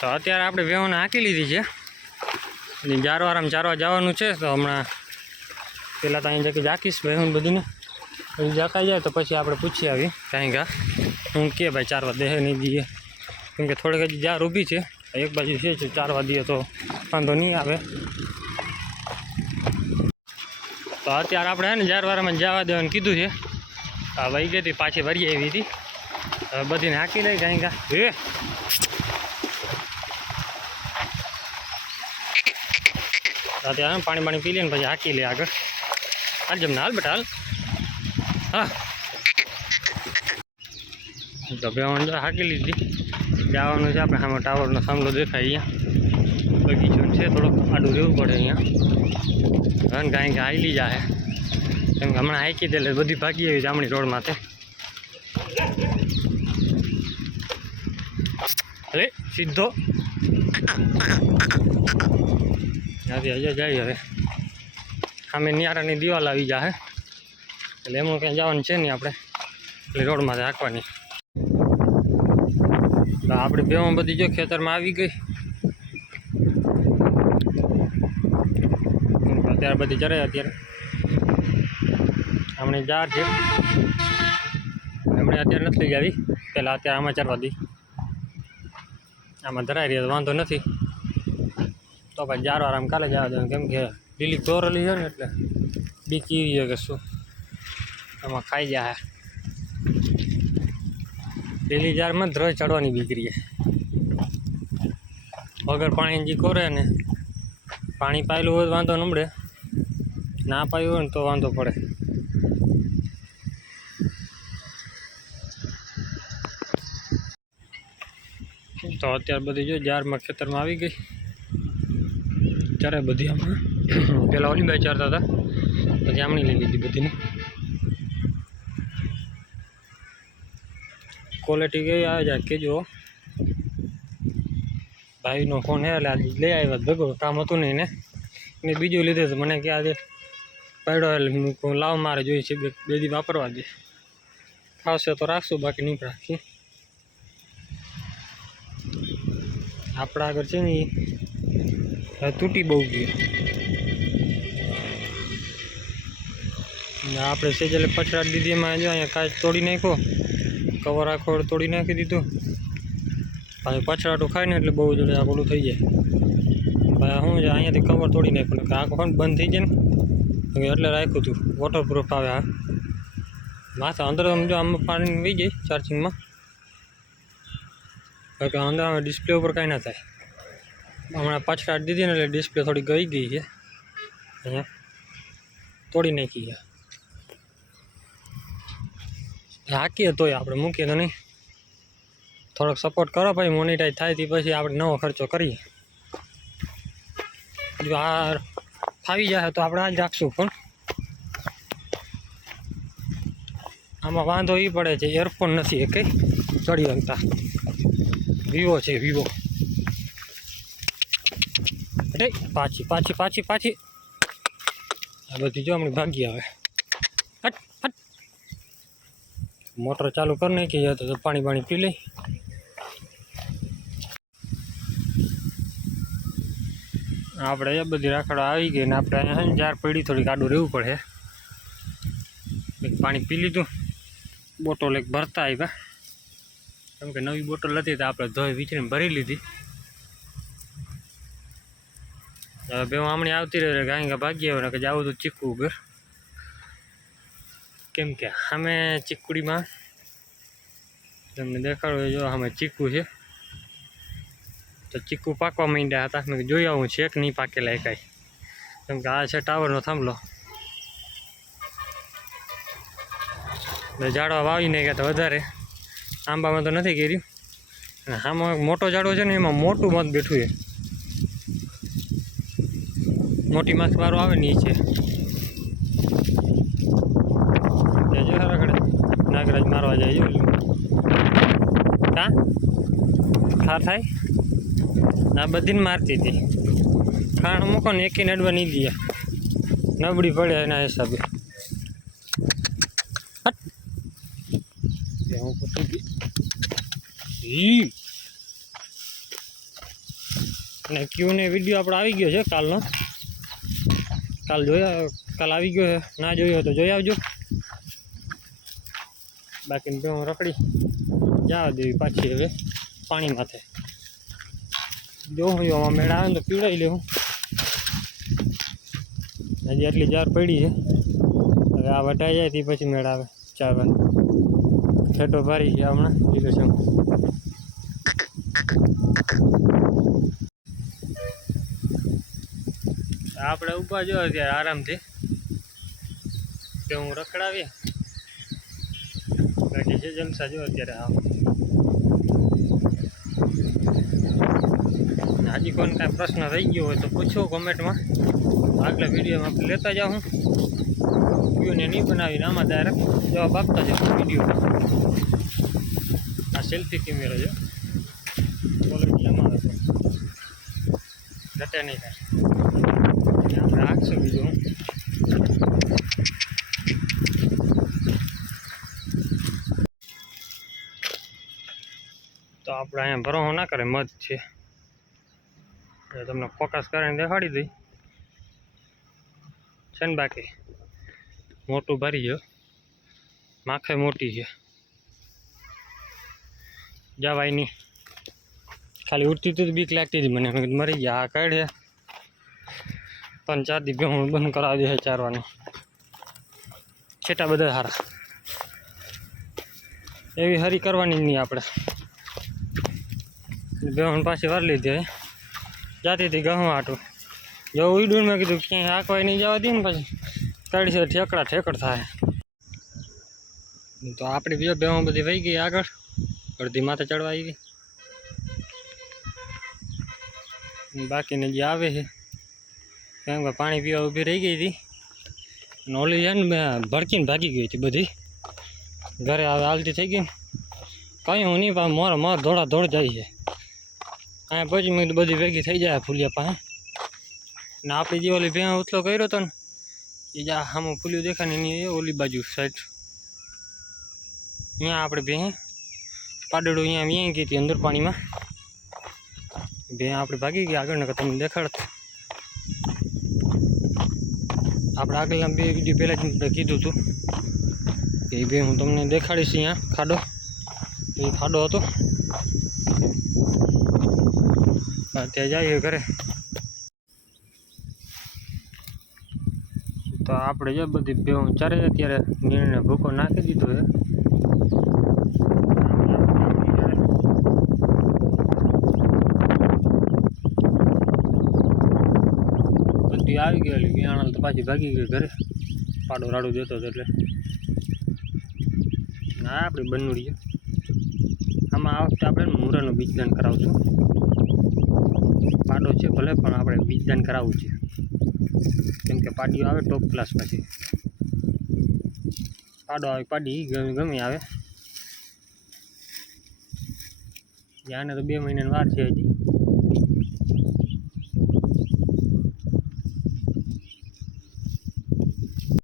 તો અત્યારે આપણે વેવને હાંકી લીધી છે. એટલે જારવારામાં ચારવા જવાનું છે, તો હમણાં પહેલાં તો અહીં જગ્યાએ જાકીશ વેહું બધીને. પછી જાકાઈ જાય તો પછી આપણે પૂછી આવી. કાંઈ કા હું કે ભાઈ ચારવા દે નહીં દઈએ કેમ કે થોડીક હજી જાર ઊભી છે, એક બાજુ છે ચારવા દઈએ તો વાંધો નહીં આવે. તો અત્યારે આપણે હે ને જારવારામાં જવા દેવાનું કીધું છે. આ વહી ગઈ હતી પાછી વરી આવી હતી. બધીને હાંકી લઈ, કાંઈ કા હે અત્યારે આવે પાણી પાણી પી લે ને પછી હાકી લે આગળ. હાલ જમને, હાલ બેટા, હાલ. હા. તો હાકી લીધી. જવાનું છે આપણે સામે ટાવરનો સામનો દેખાય અહીંયા. બગીચો છે, થોડોક આડું રહેવું પડે અહીંયા. રન કાંઈ કે હાઈલી જાય કેમ કે હમણાં હાકી દે એટલે બધી ભાગી આવી જામણી રોડ માથે. અરે, સીધો. ત્યાંથી હજે જાય હવે સામે નિયારાની દિવાલ આવી જાય એટલે એમાં ક્યાંય જવાનું છે નહીં આપણે. એટલે રોડમાંથી તો આપણી બેમાં બધી જો ખેતરમાં આવી ગઈ. અત્યારે બધી ચરે અત્યારે. હમણાં જાર છે. એમણે અત્યારે નથી લઈ આવી. પહેલાં અત્યારે આમાં ચરવા દી. આમાં ધરાઈ રહ્યા, વાંધો નથી. તો પણ જાર વાર આમ કાલે જ આવે કેમ કે લીલી તોરેલી છે ને એટલે બી કીવી છે કે શું. એમાં ખાઈ જાય લીલી જારમાં ધ્રોય ચડવાની બીકરી વગર પાણી જી કોરે ને પાણી પાયેલું હોય તો વાંધો નમડે ના પાયું હોય ને તો વાંધો પડે. તો અત્યારે બધી જો જારમાં ખેતરમાં આવી ગઈ. ત્યારે બધી આમાં. પહેલાં ઓલી બાઈ ચારતા હતા. પછી આમણી લઈ લીધી બધીની. ક્વોલિટી કઈ આવે જાય કેજો ભાઈનો ફોન હે, એટલે આજે લઈ આવ્યા ભેગો. કામ હતું નહીં ને. મેં બીજું લીધું તો મને કે આજે પડ્યો એટલે લાવ મારે જોઈએ છે. બે દી વાપરવા દે. ફાવશે તો રાખશું, બાકી નહીં રાખી આપણા આગળ છે ને હવે તૂટી બહુ ગયું. આપણે સેજલે પછડાટ દીધી એમાં જો અહીંયા કાચ તોડી નાખ્યો. કવર આખો તોડી નાખી દીધું. પાછું પછડાટું ખાય ને એટલે બહુ જોડે આ પેલું થઈ જાય. ભાઈ શું છે? અહીંયાથી કવર તોડી નાખ્યું. આખો ને બંધ થઈ જાય ને? એટલે રાખ્યું હતું વોટરપ્રૂફ આવે આ. માથા અંદર જો આમ પાણી વહી જાય ચાર્જિંગમાં કારણ કે અંદર ડિસ્પ્લે ઉપર કાંઈ ના થાય. હમણાં પાછળ દીધી ને એટલે ડિસ્પ્લે થોડી ગઈ ગઈ છે. અહીંયા તોડી નાખી છે. હાકીએ તોય આપણે મૂકીએ તો નહીં. થોડોક સપોર્ટ કરો ભાઈ મોનિટાઈઝ થાય તે પછી આપણે નવો ખર્ચો કરીએ. જો આ ફાવી જાય તો આપણે આ જ રાખશું પણ. આમાં વાંધો એ પડે છે એરફોન નથી એ કંઈ. ચડી શકતા. વિવો છે વિવો પાછી પાછી પાછી પાછી. આ બધી જો હમણાં ભાગી આવે. મોટર ચાલુ કરી નાખી તો પાણી પાણી પી લઈ આપણે એ બધી રાખડો આવી ગઈ ને આપણે અહીંયા જાર પડી, થોડીક આડું રહેવું પડે. પાણી પી લીધું. બોટલ એક ભરતા આવ્યા કેમ કે નવી બોટલ હતી તો આપણે ધોઈ વીચરીને ભરી લીધી. બે આમણી આવતી રહે કારણ કે ભાગી આવે ને કે જાવું તો ચીકુ ઘર. કેમ કે સામે ચીકુડીમાં, તમને દેખાડો જો, અમે ચીકુ છે. તો ચીકુ પાકવા માંડ્યા હતા, મેં જોઈ આવું, છે કે નહીં પાકેલા એ કાંઈ? કેમ કે આ છે ટાવરનો થાંભલો. ઝાડવા વાવી નાખ્યા તો વધારે. આંબામાં તો નથી કર્યું. અને આમાં એક મોટો ઝાડો છે ને, એમાં મોટું મત બેઠું છે. મોટી માખ વાળો આવે ને છે. જજો આગળ. નાગરાજ મારવા જાય, જો કા ખાર થાય? આ બધીને મારતી હતી. ખાણ મૂકો ને એકી નડવા નહીં દે. નબળી પડે એના હિસાબે. હું. ઈ. અને ક્યુને વીડિયો આપણો આવી ગયો છે કાલનો. કાલ જોયા, કાલ આવી ગયો ના જોયો તો જોઈ આવજો. બાકી તો હું રખડી જવા દેવી પાછી હવે, પાણી માથે. જો હું એમાં મેળા આવે તો પીવડાવી લેવું હજી આટલી જાર પડી છે. હવે આ વટાઈ જાય તે પછી મેળા આવે વાર છેટો ભારી છે હમણાં લીધો છે આપણે ઊભા જો અત્યારે આરામથી. કે હું રખડાવી બાકી છે જલસા જો અત્યારે આમ. હાજી કોઈને કાંઈ પ્રશ્ન રહી ગયો હોય તો પૂછો કોમેન્ટમાં. આગલા વિડીયોમાં આપણે લેતા જાઉં વિડીયોને નહીં બનાવીને આમાં ડાયરેક્ટ જવાબ આપતા જાઉં વીડિયો આ સેલ્ફી કેમેરો છે. ક્વોલિટી એમાં આવે છે. ઘટે નહીં કાંઈ તો આપણે અહીંયા ભરોહો ના કરે, મધ છે. એટલે તમને ફોકસ કરીને દેખાડી દઈ. છે ને બાકી? મોટું ભરી ગયો. માખે મોટી છે. જવાય નહીં ખાલી હતી તો બીક લાગતી હતી મને. મરી ગયા આ કાઢે. ત્રણ ચાર દી હું બંધ કરાવી દે ચારવાની. છેટા બધા સારા એવી હરી કરવાની જ નહીં આપણે. બેહણ પાછી વાર લીધી જાતી હતી ઘઉં આટું જો ઉડું મેં કીધું ક્યાંય હાંકવાય નહીં જવા દે ને પછી. કાઢી ઠેકડા ઠેકડ થાય. તો આપણી બીજો બેહણ બધી વહી ગઈ આગળ. અડધી માથે ચડવા આવી. બાકીને જે આવે છે કેમ કે પાણી પીવા ઊભી રહી ગઈ હતી. નોલી છે ને ભડકીને ભાગી ગઈ હતી બધી. ઘરે આવે હાલતી થઈ ગઈ કંઈ હું નહીં પણ મોર મોર દોડા દોડ જાય છે. અહીંયા પછી મેં બધી ભેગી થઈ જાય ફૂલિયા પાસે. ને આપણી જે ઓલી ભેં ઉથલો કર્યો હતો ને, એ જા આમાં ફૂલ્યું દેખાય ને એની ઓલી બાજુ સાઈડ. અહીંયા આપણે ભેં પાડડું અહીંયા વ્યાઈ ગઈ હતી અંદર પાણીમાં. ભેં આપણે ભાગી ગયા આગળ, નકર તમને દેખાડત. આપણે આગળના બે વીડિયો પહેલાં જ કીધું હતું. કે બે હું તમને દેખાડીશ અહીંયા, ખાડો. એ ખાડો હતો. ત્યાં જઈએ ઘરે. તો આપણે જો બધી બે ચારે અત્યારે નીરને ભૂકો નાખી દીધો છે બધી આવી ગયેલી વિયાણા તો પાછી ભાગી ગઈ ઘરે. પાડો રાડો દેતો હતો એટલે. ના આપણે બનુડી આમાં આ વખતે આપણે મૂરાનું બીજદાન કરાવશું. પાડો છે ભલે, પણ આપણે બીજદાન કરાવવું છે. કેમ કે પાડીઓ આવે ટોપ ક્લાસ પછી. પાડો આવે, પાડી ગમે ગમે આવે. ત્યાંને તો બે મહિનાની વાર છે હજી.